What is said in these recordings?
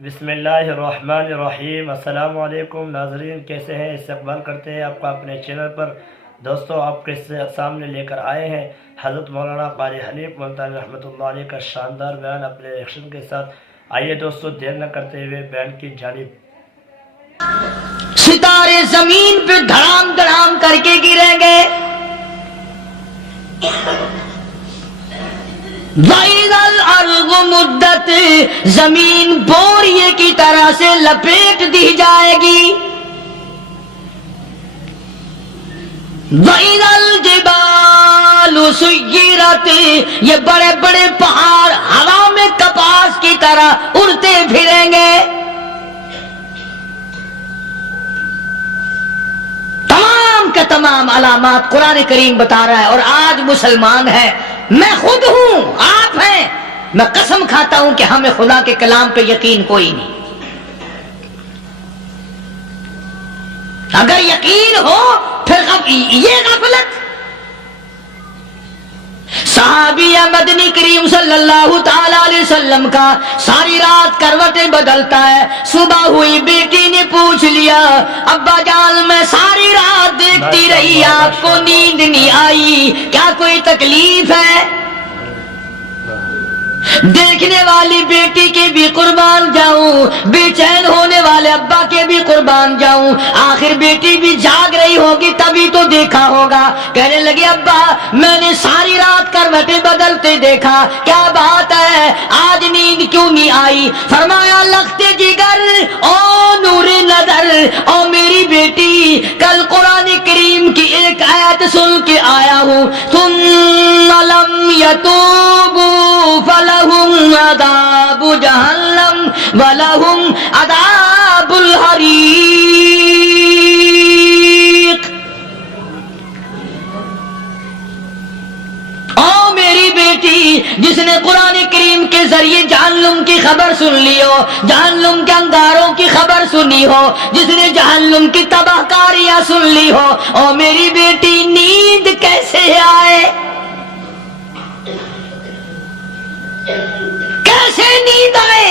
بسم اللہ الرحمن الرحیم۔ السلام علیکم ناظرین، کیسے ہیں؟ استقبال کرتے ہیں آپ کا اپنے چینل پر۔ دوستو، آپ کے سامنے لے کر آئے ہیں حضرت مولانا قاری حنیف ملتانی رحمۃ اللہ علیہ کا شاندار بیان اپنے ریئیکشن کے ساتھ۔ آئیے دوستو، دیر نہ کرتے ہوئے بیان کی جانب۔ ستارے زمین پہ دھڑام دھڑام کر کے گریں گے، وَإِذَا الْأَرْضُ مُدَّتْ، زمین بوریے کی طرح سے لپیٹ دی جائے گی، وَإِذَا الْجِبَالُ سُيِّرَتْ، یہ بڑے بڑے پہاڑ ہوا میں کپاس کی طرح اڑتے پھریں گے۔ تمام کا تمام علامات قرآن کریم بتا رہا ہے، اور آج مسلمان ہے، میں خود ہوں، آپ ہیں، میں قسم کھاتا ہوں کہ ہمیں خدا کے کلام پہ یقین کوئی نہیں۔ اگر یقین ہو پھر یہ غفلت۔ صحابی مدنی کریم صلی اللہ تعالی علیہ وسلم کا ساری رات کروٹیں بدلتا ہے، صبح ہوئی بیٹی نے پوچھ لیا، ابا جان میں ساری رات دیکھتی رہی، آپ کو نیند نہیں آئی، کیا کوئی تکلیف ہے؟ دیکھنے والی بیٹی کے بھی قربان جاؤں، بے چین ہونے والے ابا کے بھی قربان جاؤں، آخر بیٹی بھی جاگ رہی ہوگی تبھی تو دیکھا ہوگا۔ کہنے لگی، ابا میں نے ساری رات کروٹیں بدلتے دیکھا، کیا بات ہے، آج نیند کیوں نہیں آئی؟ فرمایا، لختے جگر او نور نظر، او میری بیٹی، کل قرآن کریم کی ایک آیت سن کے آیا ہوں، ثم لم یتوبوا فلہم عذاب جہنم ولہم عذاب الحریق۔ او میری بیٹی، جس نے قرآن کریم کے ذریعے جہنم کی خبر سن لی ہو، جہنم کے انگاروں کی خبر سنی ہو، جس نے جہنم کی تباہ کاریاں سن لی ہو، او میری بیٹی، نیند کیسے آئے؟ کیسے نیند آئے؟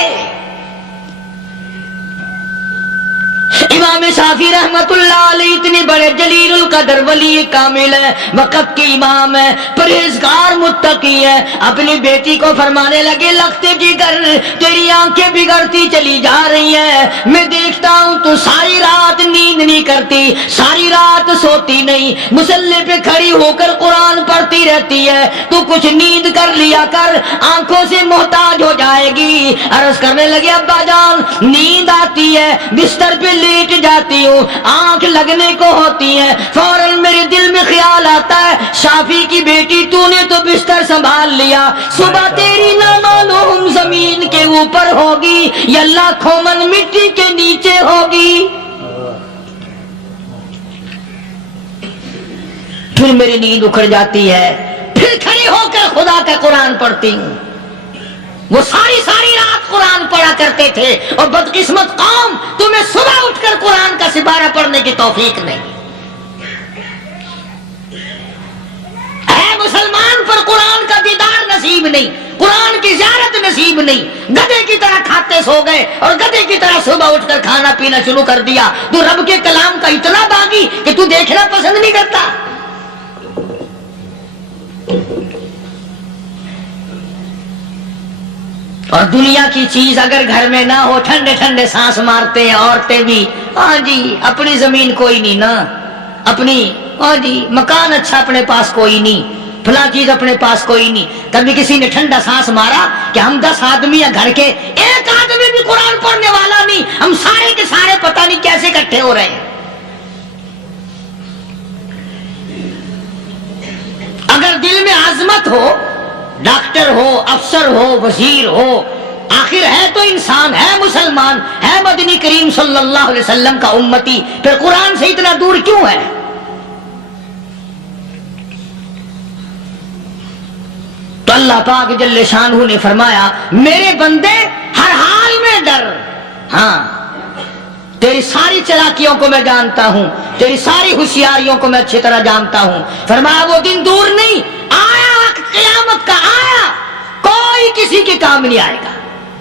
امام شافعی رحمت اللہ علیہ اتنے بڑے جلیل القدر ولی کامل ہے، وقت کے امام ہے، پرہیزگار متقی ہے، اپنی بیٹی کو فرمانے لگے، لختے جگر تیری آنکھیں بگڑتی چلی جا رہی ہیں، میں دیکھتا ہوں تو ساری رات نیند نہیں کرتی، ساری رات سوتی نہیں، مصلی پہ کھڑی ہو کر قرآن پڑھتی رہتی ہے، تو کچھ نیند کر لیا کر، آنکھوں سے محتاج ہو جائے گی۔ عرض کرنے لگے، ابا جان نیند آتی ہے، بستر پہ لیٹ جاتی ہوں، آنکھ لگنے کو ہوتی ہے، فوراً میرے دل میں خیال آتا ہے، شافی کی بیٹی تو نے تو بستر سنبھال لیا، صبح تیری نہ معلوم زمین کے اوپر ہوگی یا لاکھوں من مٹی کے نیچے ہوگی۔ پھر میری نیند اکھڑ جاتی ہے، پھر کھڑی ہو کر خدا کا قرآن پڑھتی ہوں۔ وہ ساری رات قرآن پڑھا کرتے تھے، اور بدقسمت قوم، تمہیں صبح اٹھ کر قرآن کا سپارہ پڑھنے کی توفیق نہیں۔ اے مسلمان، پر قرآن کا دیدار نصیب نہیں، قرآن کی زیارت نصیب نہیں، گدھے کی طرح کھاتے سو گئے اور گدھے کی طرح صبح اٹھ کر کھانا پینا شروع کر دیا۔ تو رب کے کلام کا اتنا باغی کہ تو دیکھنا پسند نہیں کرتا۔ اور دنیا کی چیز اگر گھر میں نہ ہو، ٹھنڈے ٹھنڈے سانس مارتے ہیں عورتیں بھی، ہاں جی اپنی زمین کوئی نہیں نا، اپنی ہاں جی مکان اچھا اپنے پاس کوئی نہیں، فلاں چیز اپنے پاس کوئی نہیں۔ کبھی کسی نے ٹھنڈا سانس مارا کہ ہم 10 آدمی ہیں گھر کے، ایک آدمی بھی قرآن پڑھنے والا نہیں، ہم سارے کے سارے پتہ نہیں کیسے اکٹھے ہو رہے ہیں۔ اگر دل میں عظمت ہو، ڈاکٹر ہو، افسر ہو، وزیر ہو، آخر ہے تو انسان، ہے مسلمان، ہے مدنی کریم صلی اللہ علیہ وسلم کا امتی، پھر قرآن سے اتنا دور کیوں ہے؟ تو اللہ پاک جل شانہ نے فرمایا، میرے بندے ہر حال میں ڈر، ہاں تیری ساری چلاکیوں کو میں جانتا ہوں، تیری ساری ہوشیاریوں کو میں اچھی طرح جانتا ہوں۔ فرمایا وہ دن دور نہیں، آیا وقت قیامت کا، آیا، کوئی کسی کے کام نہیں آئے گا۔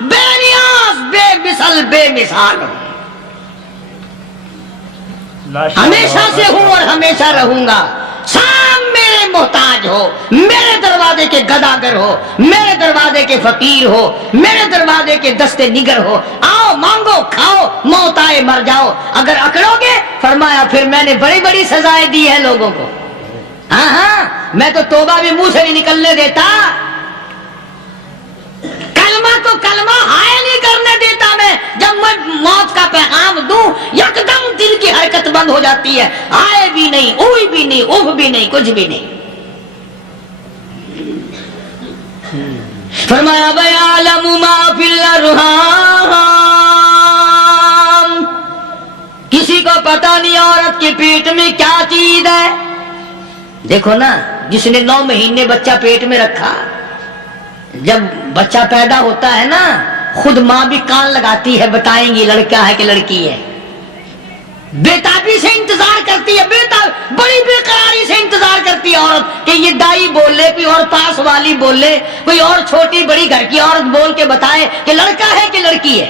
بے نیاز، بے مثل، بے مثال ہوں، ہمیشہ سے ہوں اور ہمیشہ رہوں گا۔ سام میرے محتاج ہو، میرے دروازے کے گداگر ہو، میرے دروازے کے فقیر ہو، میرے دروازے کے دستے نگر ہو، آؤ مانگو کھاؤ، موت آئے مر جاؤ، اگر اکڑو گے فرمایا پھر میں نے بڑی بڑی سزائیں دی ہیں لوگوں کو۔ ہاں ہاں، میں تو توبہ بھی منہ سے نہیں نکلنے دیتا، کلمہ تو کلمہ ہائے نہیں کرنے دیتا میں، جب میں موت کا پیغام دوں یکدم دل کی حرکت بند ہو جاتی ہے، آئے بھی نہیں، اوئی بھی نہیں، اوف بھی نہیں، کچھ بھی نہیں۔ فرمایا وَيَعْلَمُ مَا فِي الْأَرْحَامِ، کسی کو پتہ نہیں عورت کی پیٹ میں کیا چیز ہے۔ دیکھو نا، جس نے 9 مہینے بچہ پیٹ میں رکھا، جب بچہ پیدا ہوتا ہے نا خود ماں بھی کان لگاتی ہے، بتائیں گی لڑکا ہے کہ لڑکی ہے، بےتابی سے انتظار کرتی ہے، بڑی بے قراری سے انتظار کرتی ہے عورت کہ یہ دائی بولے، کوئی اور پاس والی بولے، کوئی اور چھوٹی بڑی گھر کی عورت بول کے بتائے کہ لڑکا ہے کہ لڑکی ہے۔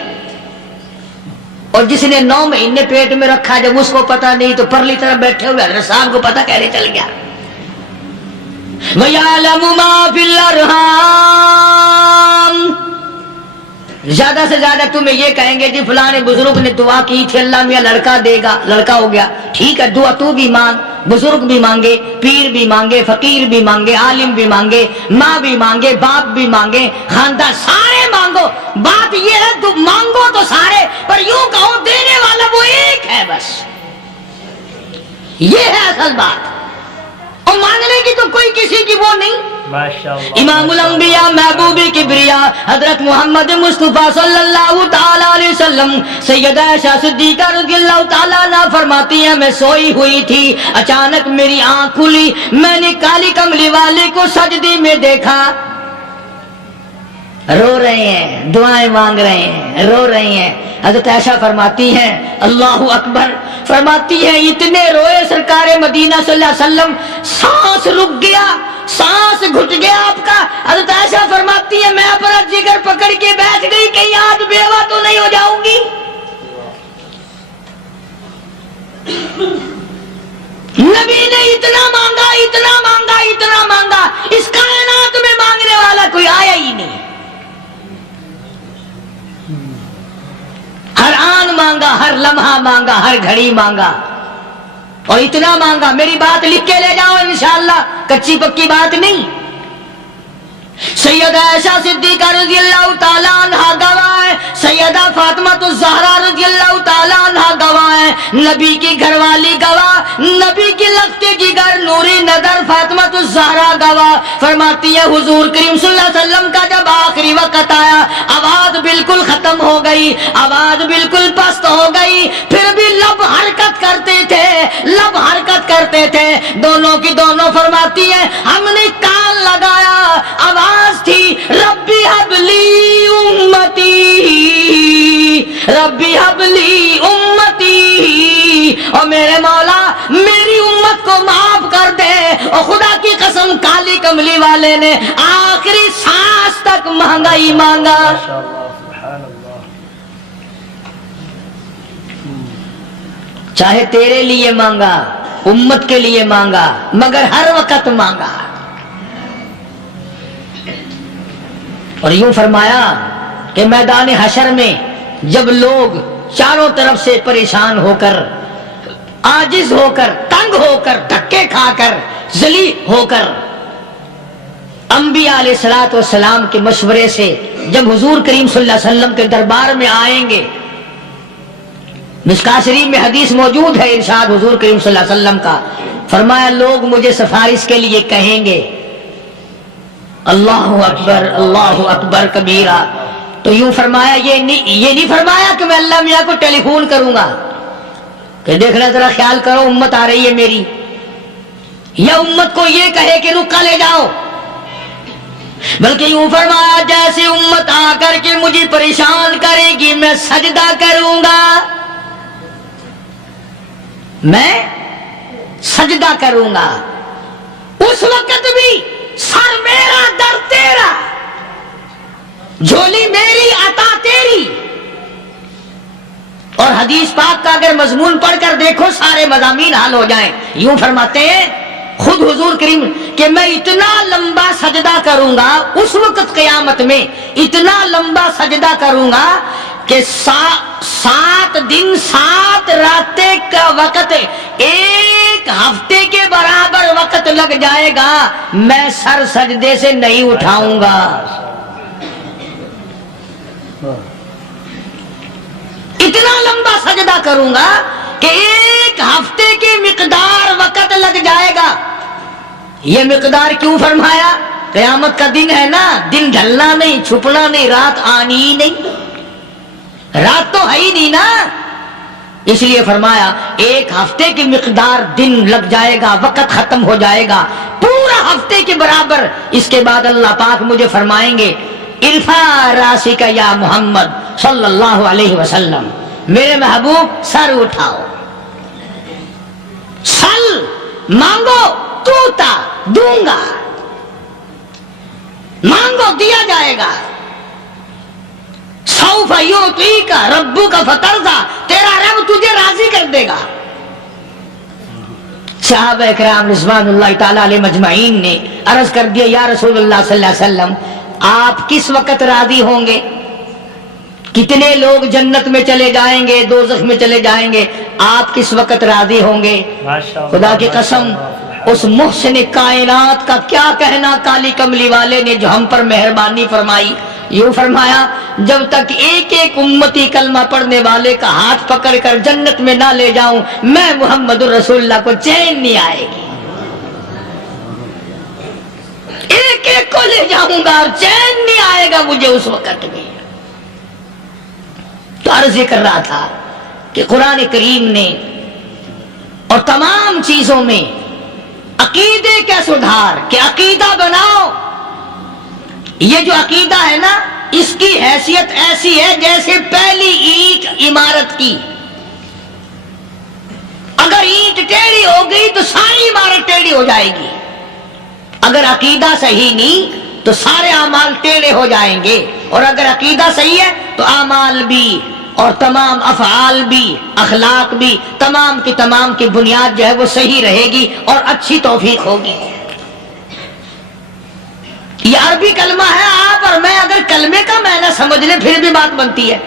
اور جس نے 9 مہینے پیٹ میں رکھا جب اس کو پتا نہیں تو پرلی طرف بیٹھے ہوئے حضرت صاحب کو پتا کیسے چل گیا؟ وَيَعْلَمُ مَا فِي الْأَرْحَامِ، زیادہ سے زیادہ تمہیں یہ کہیں گے جی فلاں بزرگ نے دعا کی تھی اللہ میاں لڑکا دے گا، لڑکا ہو گیا، ٹھیک ہے دعا تو بھی مانگ، بزرگ بھی مانگے، پیر بھی مانگے، فقیر بھی مانگے، عالم بھی مانگے، ماں بھی مانگے، باپ بھی مانگے، خاندان سارے مانگو، بات یہ ہے تو مانگو تو سارے، پر یوں کہو دینے والا وہ ایک ہے بس، یہ ہے اصل بات، اور مانگنے کی تو کوئی کسی کی وہ نہیں۔ امام الانبیاء محبوب کبریا حضرت محمد مصطفیٰ صلی اللہ تعالی علیہ وسلم سیدہ عائشہ صدیقہ رضی اللہ تعالیٰ عنہ فرماتی ہیں میں سوئی ہوئی تھی، اچانک میری آنکھ کھلی، میں نے کالی کملی والے کو سجدے میں دیکھا، رو رہے ہیں، دعائیں مانگ رہے ہیں، رو رہی ہیں۔ حضرت عائشہ فرماتی ہیں اللہ اکبر، فرماتی ہیں اتنے روئے سرکار مدینہ صلی اللہ علیہ وسلم، سانس رک گیا، سانس گھٹ گیا آپ کا۔ حضرت عائشہ فرماتی ہیں میں اپنا جگر پکڑ کے بیٹھ گئی کہیں آج بیوہ تو نہیں ہو جاؤں گی۔ نبی نے اتنا مانگا، اتنا مانگا، اتنا مانگا، اس کائنات میں مانگنے والا کوئی آیا ہی نہیں، ہر آن مانگا، ہر لمحہ مانگا، ہر گھڑی مانگا، اور اتنا مانگا، میری بات لکھ کے لے جاؤ انشاءاللہ، کچی پکی بات نہیں۔ سیدہ عائشہ صدیقہ رضی اللہ تعالیٰ عنہ گواہ ہے، سیدہ فاطمہ الزہرا رضی اللہ تعالیٰ عنہ گواہ ہے، نبی کی گھر والی گواہ، نبی کی لگتے جگر نوری نظر فاطمہ الزہرا گواہ، فرماتی ہے حضور کریم صلی اللہ علیہ وسلم کا جب آخری وقت آیا، آواز بالکل ختم ہو گئی، آواز بالکل پست ہو گئی، پھر بھی لب حرکت کرتے تھے، لب حرکت کرتے تھے، دونوں کی دونوں فرماتی ہیں ہم نے کان لگایا، آواز تھی ربی حبلی امتی، ربی حبلی امتی، اور میرے مولا میری امت کو معاف کر دے، اور خدا کی قسم کالی کملی والے نے آخری سانس تک مانگا ہی مانگا۔ چاہے تیرے لیے مانگا، امت کے لیے مانگا، مگر ہر وقت مانگا۔ اور یوں فرمایا کہ میدان حشر میں جب لوگ چاروں طرف سے پریشان ہو کر، عاجز ہو کر، تنگ ہو کر، دھکے کھا کر، ذلیل ہو کر انبیاء علیہ الصلوۃ والسلام کے مشورے سے جب حضور کریم صلی اللہ علیہ وسلم کے دربار میں آئیں گے، مشکاۃ شریف میں حدیث موجود ہے، ارشاد حضور کریم صلی اللہ علیہ وسلم کا، فرمایا لوگ مجھے سفارش کے لیے کہیں گے اللہ اکبر، اللہ اکبر کبیرہ، تو یوں فرمایا یہ نہیں فرمایا کہ میں اللہ میاں کو ٹیلی فون کروں گا کہ دیکھنا ذرا خیال کرو امت آ رہی ہے میری، یا امت کو یہ کہے کہ رکا لے جاؤ، بلکہ یوں فرمایا جیسے امت آ کر کے مجھے پریشان کرے گی میں سجدہ کروں گا، میں سجدہ کروں گا، اس وقت بھی سر میرا در تیرا، جھولی میری عطا تیری. اور حدیث پاک کا اگر مضمون پڑھ کر دیکھو سارے مضامین حل ہو جائیں. یوں فرماتے ہیں خود حضور کریم کہ میں اتنا لمبا سجدہ کروں گا اس وقت قیامت میں، اتنا لمبا سجدہ کروں گا کہ 7 دن 7 راتیں کا وقت 1 ہفتے کے برابر وقت لگ جائے گا، میں سر سجدے سے نہیں اٹھاؤں گا. اتنا لمبا سجدہ کروں گا کہ 1 ہفتے کی مقدار وقت لگ جائے گا. یہ مقدار کیوں فرمایا؟ قیامت کا دن ہے نا، دن ڈھلنا نہیں، چھپنا نہیں، رات آنی ہی نہیں، رات تو ہے ہی نہیں نا. اس لیے فرمایا 1 ہفتے کی مقدار دن لگ جائے گا، وقت ختم ہو جائے گا پورا ہفتے کے برابر. اس کے بعد اللہ پاک مجھے فرمائیں گے ارفع راسک یا محمد صلی اللہ علیہ وسلم، میرے محبوب سر اٹھاؤ، سل مانگو توتا دوں گا، مانگو دیا جائے گا. سوف یعطیک ربک فترضی، تیرا رب تجھے راضی کر دے گا. صحابہ اکرام رضوان اللہ تعالی علیہ مجمعین نے عرض کر دیا یا رسول اللہ صلی اللہ علیہ وسلم آپ کس وقت راضی ہوں گے؟ کتنے لوگ جنت میں چلے جائیں گے، دوزخ میں چلے جائیں گے، آپ کس وقت راضی ہوں گے؟ خدا کی قسم اس محسن کائنات کا کیا کہنا کالی کملی والے نے جو ہم پر مہربانی فرمائی. یوں فرمایا جب تک ایک ایک امتی کلمہ پڑھنے والے کا ہاتھ پکڑ کر جنت میں نہ لے جاؤں میں محمد الرسول اللہ کو چین نہیں آئے گی. ایک ایک کو لے جاؤں گا اور چین نہیں آئے گا مجھے اس وقت میں. تو عرض یہ کر رہا تھا کہ قرآن کریم نے اور تمام چیزوں میں عقیدے کا سدھار کہ عقیدہ بناؤ. یہ جو عقیدہ ہے نا اس کی حیثیت ایسی ہے جیسے پہلی اینٹ عمارت کی. اگر اینٹ ٹیڑھی ہو گئی تو ساری عمارت ٹیڑھی ہو جائے گی. اگر عقیدہ صحیح نہیں تو سارے اعمال ٹیڑھے ہو جائیں گے، اور اگر عقیدہ صحیح ہے تو اعمال بھی اور تمام افعال بھی اخلاق بھی تمام کی بنیاد جو ہے وہ صحیح رہے گی اور اچھی توفیق ہوگی. یہ عربی کلمہ ہے، آپ اور میں اگر کلمے کا معنی سمجھ لیں پھر بھی بات بنتی ہے.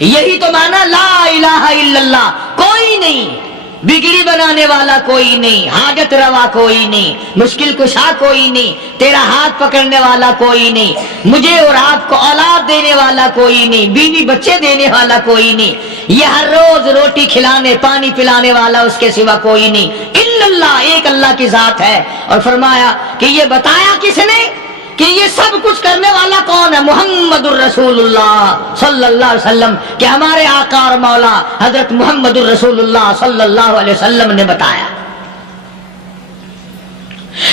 یہی تو معنی لا الہ الا اللہ. کوئی نہیں، بگڑی بنانے والا کوئی نہیں، حاجت روا کوئی نہیں، مشکل کشا کوئی نہیں، تیرا ہاتھ پکڑنے والا کوئی نہیں، مجھے اور آپ کو اولاد دینے والا کوئی نہیں، بیوی بچے دینے والا کوئی نہیں، یہ ہر روز روٹی کھلانے پانی پلانے والا اس کے سوا کوئی نہیں، الا اللہ، ایک اللہ کی ذات ہے. اور فرمایا کہ یہ بتایا کس نے کہ یہ سب کچھ کرنے والا کون ہے؟ محمد الرسول اللہ صلی اللہ علیہ وسلم، کہ ہمارے آقا اور مولا حضرت محمد الرسول اللہ صلی اللہ علیہ وسلم نے بتایا.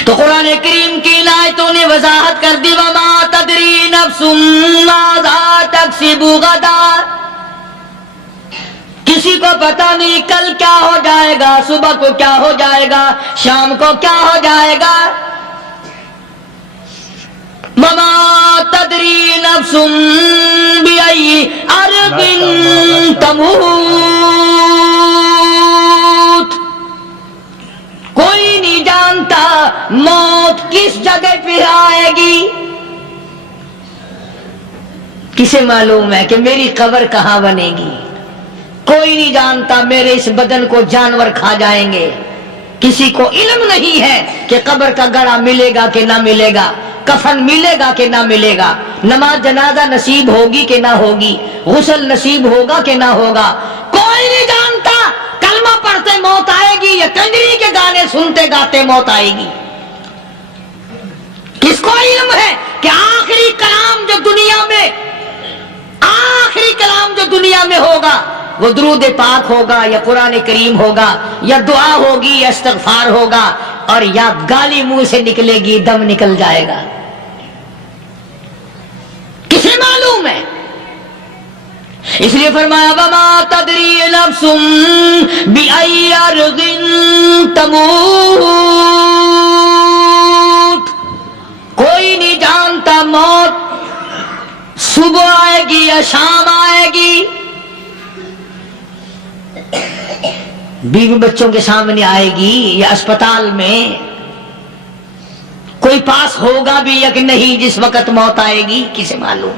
تو قرآن کریم کی آیتوں نے وضاحت کر دی وما تدری نفس ماذا تکسب غدا. کسی کو پتہ نہیں کل کیا ہو جائے گا، صبح کو کیا ہو جائے گا، شام کو کیا ہو جائے گا. وما تدری نفس بأي أرض تموت. کوئی نہیں جانتا موت کس جگہ پہ آئے گی. کسے معلوم ہے کہ میری قبر کہاں بنے گی؟ کوئی نہیں جانتا میرے اس بدن کو جانور کھا جائیں گے. کسی کو علم نہیں ہے کہ قبر کا گڑھا ملے گا کہ نہ ملے گا، کفن ملے گا کہ نہ ملے گا، نماز جنازہ نصیب ہوگی کہ نہ ہوگی، غسل نصیب ہوگا کہ نہ ہوگا. کوئی نہیں جانتا کلمہ پڑھتے موت آئے گی یا کنجری کے گانے سنتے گاتے موت آئے گی. کس کو علم ہے کہ آخری کلام جو دنیا میں ہوگا وہ درود پاک ہوگا یا قرآن کریم ہوگا یا دعا ہوگی یا استغفار ہوگا، اور یا گالی منہ سے نکلے گی دم نکل جائے گا. کسے معلوم ہے؟ اس لیے فرمایا وما تدری نفس بأي أرض تموت. کوئی نہیں جانتا موت صبح آئے گی یا شام آئے گی، بیوی بچوں کے سامنے آئے گی یا اسپتال میں، کوئی پاس ہوگا بھی یا کہ نہیں جس وقت موت آئے گی کسے معلوم،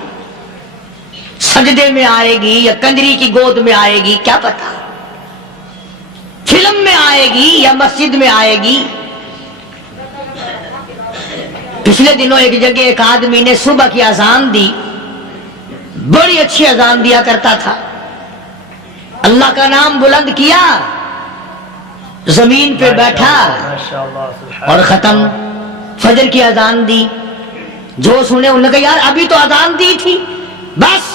سجدے میں آئے گی یا کنجری کی گود میں آئے گی کیا پتا، فلم میں آئے گی یا مسجد میں آئے گی۔ پچھلے دنوں ایک جگہ ایک آدمی نے صبح کی اذان دی، بڑی اچھی اذان دیا کرتا تھا، اللہ کا نام بلند کیا، زمین پہ بیٹھا اور ختم، فجر کی اذان دی، جو سنے انہوں نے کہا یار ابھی تو اذان دی تھی، بس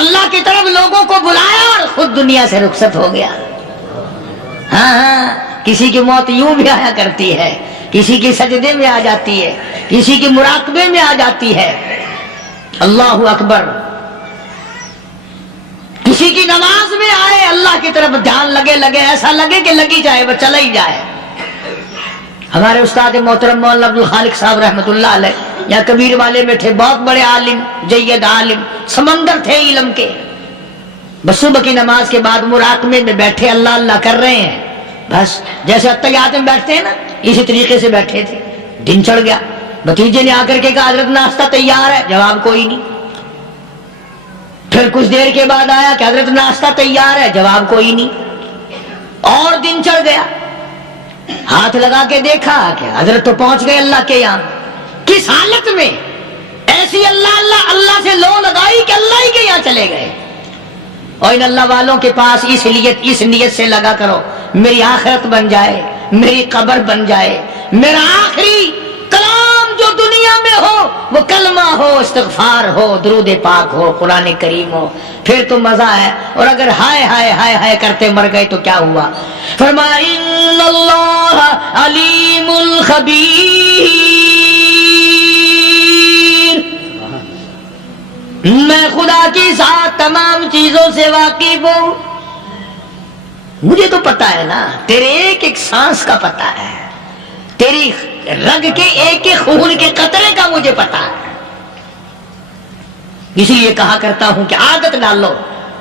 اللہ کی طرف لوگوں کو بلایا اور خود دنیا سے رخصت ہو گیا۔ ہاں کسی کی موت یوں بھی آیا کرتی ہے، کسی کی سجدے میں آ جاتی ہے، کسی کی مراقبے میں آ جاتی ہے، اللہ اکبر، کسی کی نماز میں آئے، اللہ کی طرف دھیان لگے ایسا لگے کہ لگی جائے وہ چلا ہی جائے۔ ہمارے استاد محترم مولانا عبد الخالق صاحب رحمۃ اللہ علیہ یا کبیر والے میں تھے، بہت بڑے عالم، جید عالم، سمندر تھے علم کے، بس صبح کی نماز کے بعد مراقبے میں بیٹھے اللہ اللہ کر رہے ہیں، بس جیسے اتحیات میں بیٹھتے ہیں نا اسی طریقے سے بیٹھے تھے۔ دن چڑھ گیا، بھتیجے نے آ کر کے کہا حضرت ناشتہ تیار ہے، جواب کوئی نہیں۔ پھر کچھ دیر کے بعد آیا کہ حضرت ناشتہ تیار ہے، جواب کوئی نہیں۔ اور دن چڑھ گیا، ہاتھ لگا کے دیکھا کہ حضرت تو پہنچ گئے اللہ کے یہاں، کس حالت میں؟ ایسی اللہ اللہ اللہ سے لو لگائی کہ اللہ ہی کے یہاں چلے گئے۔ اور ان اللہ والوں کے پاس اس نیت سے لگا کرو میری آخرت بن جائے، میری قبر بن جائے، میرا آخری کلام جو دنیا میں ہو وہ کلمہ ہو، استغفار ہو، درود پاک ہو، قرآن کریم ہو، پھر تو مزہ ہے۔ اور اگر ہائے ہائے ہائے ہائے کرتے مر گئے تو کیا ہوا؟ فرمایا ان اللہ علیم خبیر، میں خدا کی ذات تمام چیزوں سے واقف ہوں، مجھے تو پتا ہے نا، تیرے ایک ایک سانس کا پتا ہے، تیری رگ کے ایک ایک خون کے قطرے کا مجھے پتا ہے۔ اسی لیے کہا کرتا ہوں کہ عادت ڈالو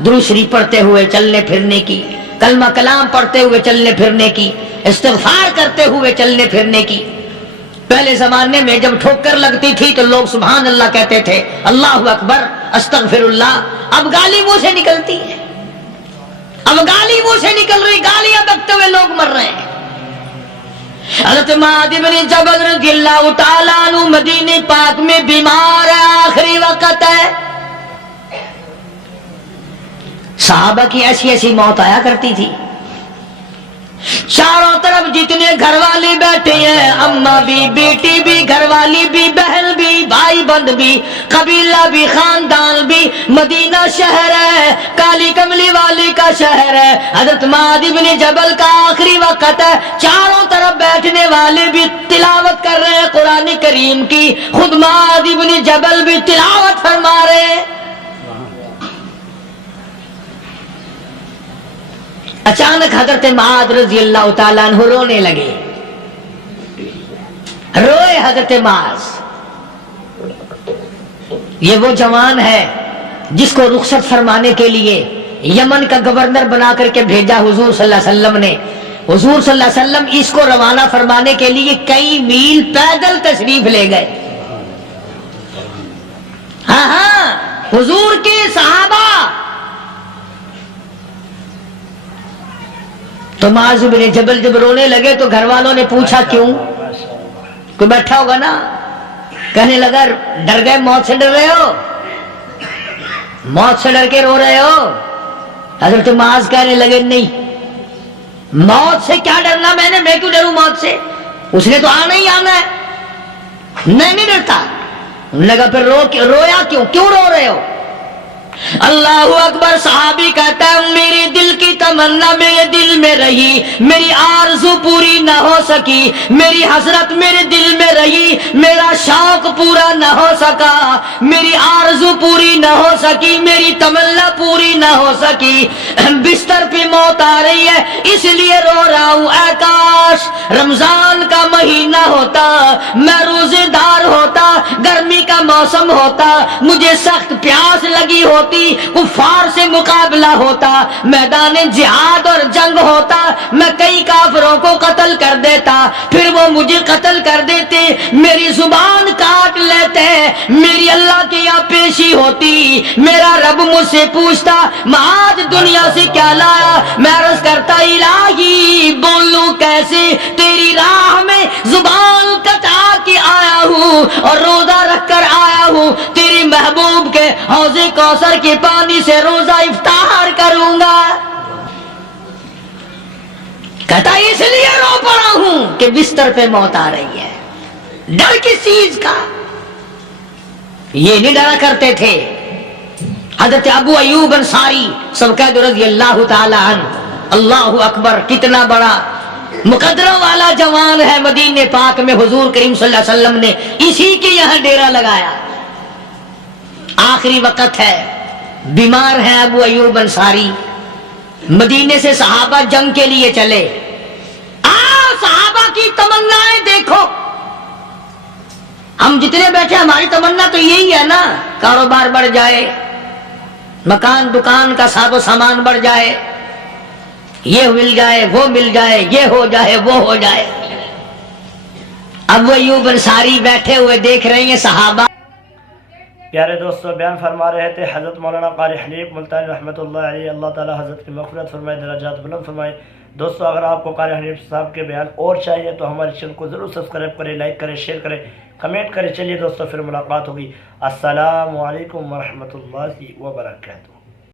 درود شریف پڑھتے ہوئے چلنے پھرنے کی، کلمہ کلام پڑھتے ہوئے چلنے پھرنے کی، استغفار کرتے ہوئے چلنے پھرنے کی۔ پہلے زمانے میں جب ٹھوکر لگتی تھی تو لوگ سبحان اللہ کہتے تھے، اللہ اکبر، استغفر اللہ۔ اب گالی منہ سے نکلتی ہے، اب گالی منہ سے نکل رہی، گالیاں بکتے ہوئے لوگ مر رہے ہیں۔ حضرت معاذ بن جبل رضی اللہ تعالیٰ عنہ مدینے پاک میں بیمار ہے، آخری وقت ہے۔ صحابہ کی ایسی ایسی موت آیا کرتی تھی، چاروں طرف جتنے گھر والے بیٹھے ہیں، اماں بھی، بیٹی بھی، گھر والی بھی، بہن بھی، بھائی بند بھی، قبیلہ بھی، خاندان بھی، مدینہ شہر ہے، کالی کملی والی کا شہر ہے، حضرت معاذ بن جبل کا آخری وقت ہے، چاروں طرف بیٹھنے والے بھی تلاوت کر رہے ہیں قرآن کریم کی، خود معاذ بن جبل بھی تلاوت فرما رہے ہیں۔ اچانک حضرت معاذ رضی اللہ تعالیٰ عنہ رونے لگے، روئے حضرت معاذ۔ یہ وہ جوان ہے جس کو رخصت فرمانے کے لیے یمن کا گورنر بنا کر کے بھیجا حضور صلی اللہ علیہ وسلم نے۔ حضور صلی اللہ علیہ وسلم اس کو روانہ فرمانے کے لیے کئی میل پیدل تشریف لے گئے۔ ہاں حضور کے صحابہ تو معاذ بن جبل جب رونے لگے تو گھر والوں نے پوچھا کیوں؟ کوئی بیٹھا ہوگا نا، کہنے لگا ڈر گئے، موت سے ڈر رہے ہو، موت سے ڈر کے رو رہے ہو؟ حضرت معاذ کہنے لگے نہیں، موت سے کیا ڈرنا، میں کیوں ڈروں موت سے، اس نے تو آنا ہی آنا ہے، میں نہیں ڈرتا۔ انہوں نے کہا پھر رویا کیوں رو رہے ہو؟ اللہ اکبر۔ صحابی کہتا ہے میرے دل کی تمنا میرے دل میں رہی، میری آرزو پوری نہ ہو سکی، میری حسرت میرے دل میں رہی، میرا شوق پورا نہ ہو سکا، میری آرزو پوری نہ ہو سکی، میری تمنا پوری نہ ہو سکی، بستر پہ موت آ رہی ہے اس لیے رو رہا ہوں، اے کاش رمضان کا مہینہ ہوتا، میں روزے دار ہوتا، گرمی کا موسم ہوتا، مجھے سخت پیاس لگی ہوتی، کفار سے مقابلہ ہوتا، میدان جہاد اور جنگ ہوتا، میں کئی کافروں کو قتل کر دیتا، پھر وہ مجھے قتل کر دیتے، میری زبان کاٹ لیتے، میری اللہ کے یہاں پیشی ہوتی، میرا رب مجھ سے پوچھتا معاذ دنیا سے کیا لایا، میں عرض کرتا الہی بولوں کیسے، تیری راہ میں زبان کٹا کے آیا ہوں اور روزہ رکھ کر آیا ہوں، تیری محبوب کے حوض کوثر کے پانی سے روزہ افطار کروں گا۔ کہتا اس لیے رو پڑا ہوں کہ بستر پہ موت آ رہی ہے۔ ڈر کس چیز کا؟ یہ نہیں ڈرا کرتے تھے۔ حضرت ابو ایوب انصاری سبقید رضی اللہ تعالی عنہ، اللہ اکبر، کتنا بڑا مقدروں والا جوان ہے، مدینے پاک میں حضور کریم صلی اللہ علیہ وسلم نے اسی کے یہاں ڈیرا لگایا۔ آخری وقت ہے، بیمار ہے ابو ایوب انصاری، مدینے سے صحابہ جنگ کے لیے چلے۔ صحابہ کی تمنائیں دیکھو، ہم جتنے بیٹھے ہماری تمنا تو یہی ہے نا، کاروبار بڑھ جائے، مکان دکان کا ساز و سامان بڑھ جائے، یہ مل جائے وہ مل جائے، یہ ہو جائے وہ ہو جائے۔ اب وہ ایوب انصاری بیٹھے ہوئے دیکھ رہے ہیں صحابہ۔ پیارے دوستو، بیان فرما رہے تھے حضرت مولانا قاری حنیف ملتانی رحمۃ اللہ علیہ، اللہ تعالی حضرت کی مغفرت فرمائے، درجات بلند فرمائے۔ دوستو، اگر آپ کو قاری حنیف صاحب کے بیان اور چاہیے تو ہمارے چینل کو ضرور سبسکرائب کریں، لائک کریں، شیئر کریں، کمنٹ کریں۔ چلیے دوستو، پھر ملاقات ہوگی۔ السلام علیکم ورحمۃ اللہ وبرکاتہ۔